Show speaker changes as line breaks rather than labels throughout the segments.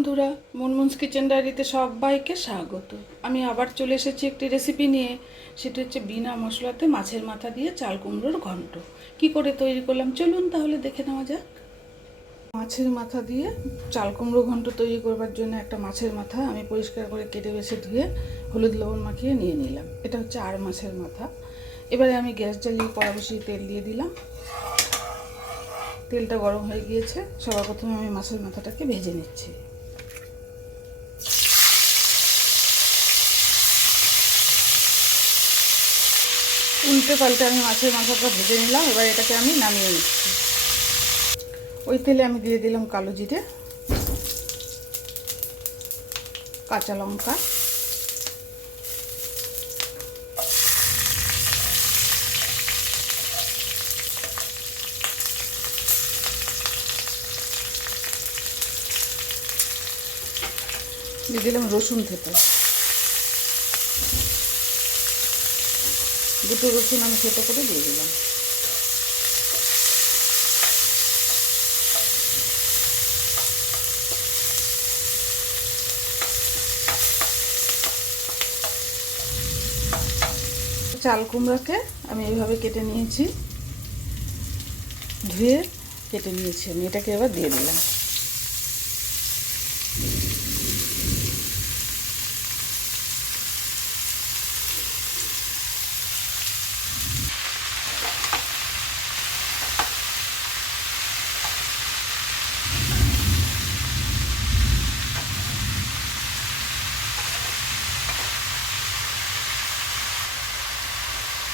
বন্ধুরা, মুনমুন্স কিচেন ডায়েরিতে সবাইকে স্বাগত। আমি আবার চলে এসেছি একটি রেসিপি নিয়ে। সেটা হচ্ছে বিনা মশলাতে মাছের মাথা দিয়ে চাল কুমড়োর ঘন্ট। কি করে তৈরি করলাম? চলুন তাহলে দেখে নেওয়া যাক। মাছের মাথা দিয়ে চাল কুমড়ো ঘন্ট তৈরি করবার জন্য একটা মাছের মাথা আমি পরিষ্কার করে কেটে বেছে ধুয়ে হলুদ লবণ মাখিয়ে নিয়ে নিলাম। এটা হচ্ছে আর মাছের মাথা। এবারে আমি গ্যাস জ্বালিয়ে কড়া বসিয়ে তেল দিয়ে দিলাম। তেলটা গরম হয়ে গিয়েছে। সবার প্রথমে আমি মাছের মাথাটাকে ভেজে নিচ্ছি। উল্টে পাল্টে আমি মাছের মাথাটা ভেজে নিলাম, এবার এটাকে আমি নামিয়ে নিচ্ছি। ওই তেলে আমি দিয়ে দিলাম কালো জিরে, কাঁচা লঙ্কা, দিয়ে দিলাম রসুন থেতো। দুটো রসুন আমি থেতো করে দিয়ে দিলাম। চাল কুমড়াকে আমি এইভাবে কেটে নিয়েছি, ধুয়ে কেটে নিয়েছি আমি, এটাকে এবার দিয়ে দিলাম।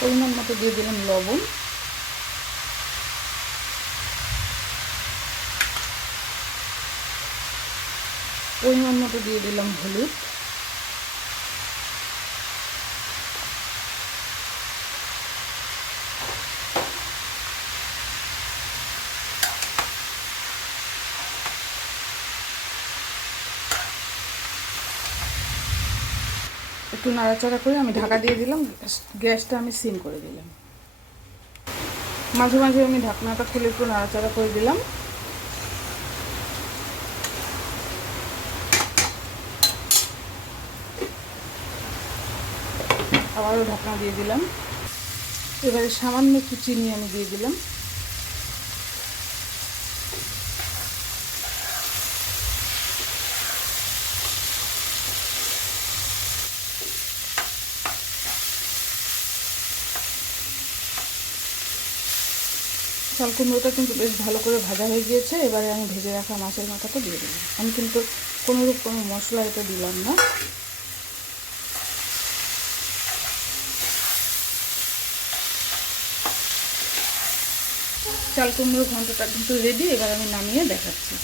পরিমাণ মতো দিয়ে দিলাম লবণ। পরিমাণ মতো দিয়ে দিলাম হলুদ। একটু নাড়াচাড়া করে আমি ঢাকা দিয়ে দিলাম, গ্যাসটা আমি সিম করে দিলাম। মাঝে মাঝে আমি ঢাকনাটা খুলে একটু নাড়াচাড়া করে দিলাম। আবারও ঢাকনা দিয়ে দিলাম। এবারে সামান্য একটু চিনি আমি দিয়ে দিলাম। চাল কুমড়োটা কিন্তু বেশ ভালো করে ভাজা হয়ে গিয়েছে। এবারে আমি ভেজে রাখা মাছের মাথাটা দিয়ে দিলাম। আমি কিন্তু কোনোরূপ কোনো মশলা এটা দিলাম না। চাল কুমড়ো ঘন্টটা কিন্তু রেডি এবার আমি নামিয়ে দেখাচ্ছি।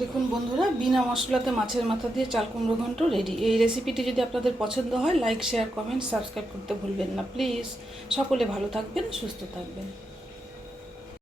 দেখুন বন্ধুরা, বিনা মশলাতে মাছের মাথা দিয়ে চাল কুমড়ো ঘন্ট রেডি এই রেসিপিটি যদি আপনাদের পছন্দ হয় লাইক শেয়ার কমেন্ট সাবস্ক্রাইব করতে ভুলবেন না প্লিজ সকলে ভালো থাকবেন, সুস্থ থাকবেন।